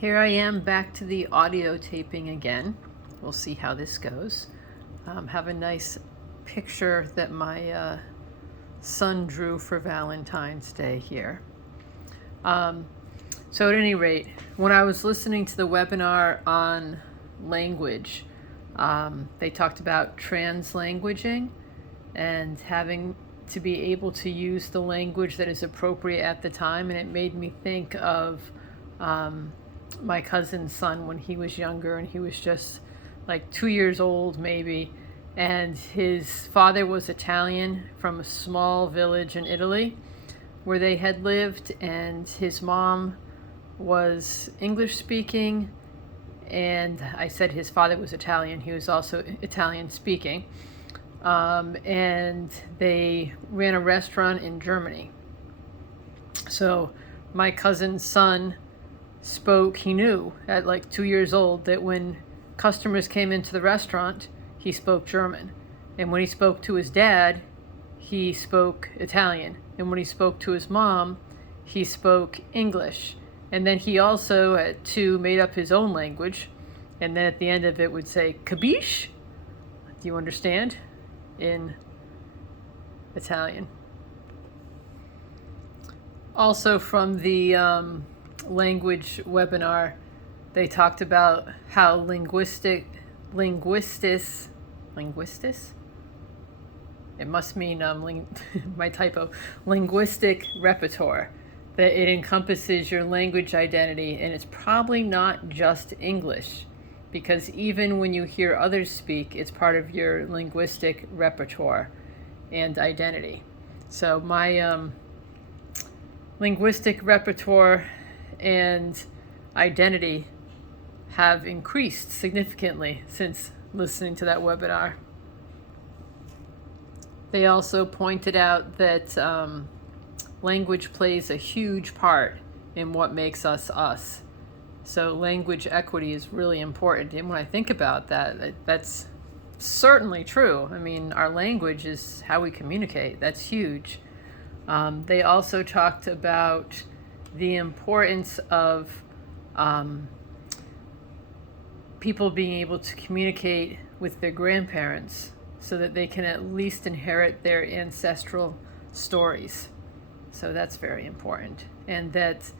Here I am back to the audio taping again. We'll see how this goes. Have a nice picture that my son drew for Valentine's Day here. So at any rate, when I was listening to the webinar on language, they talked about translanguaging and having to be able to use the language that is appropriate at the time, and it made me think of my cousin's son when he was younger, and he was just like 2 years old maybe, and his father was Italian from a small village in Italy where they had lived, and his mom was English speaking, and I said his father was Italian, he was also Italian speaking, and they ran a restaurant in Germany. So my cousin's son he knew at like 2 years old that when customers came into the restaurant, he spoke German. And when he spoke to his dad, he spoke Italian. And when he spoke to his mom, he spoke English. And then he also, at 2, made up his own language. And then at the end of it would say, "Capisci?" Do you understand? In Italian. Also from the language webinar, they talked about how linguistis, it must mean my typo, linguistic repertoire, that it encompasses your language identity, and it's probably not just English, because even when you hear others speak, it's part of your linguistic repertoire and identity. So my linguistic repertoire and identity have increased significantly since listening to that webinar. They also pointed out that language plays a huge part in what makes us us. So language equity is really important. And when I think about that, that's certainly true. I mean, our language is how we communicate. That's huge. They also talked about the importance of people being able to communicate with their grandparents so that they can at least inherit their ancestral stories. So that's very important. And that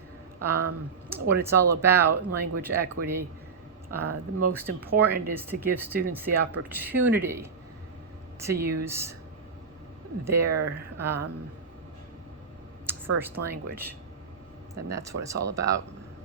what it's all about, language equity, the most important is to give students the opportunity to use their first language. And that's what it's all about.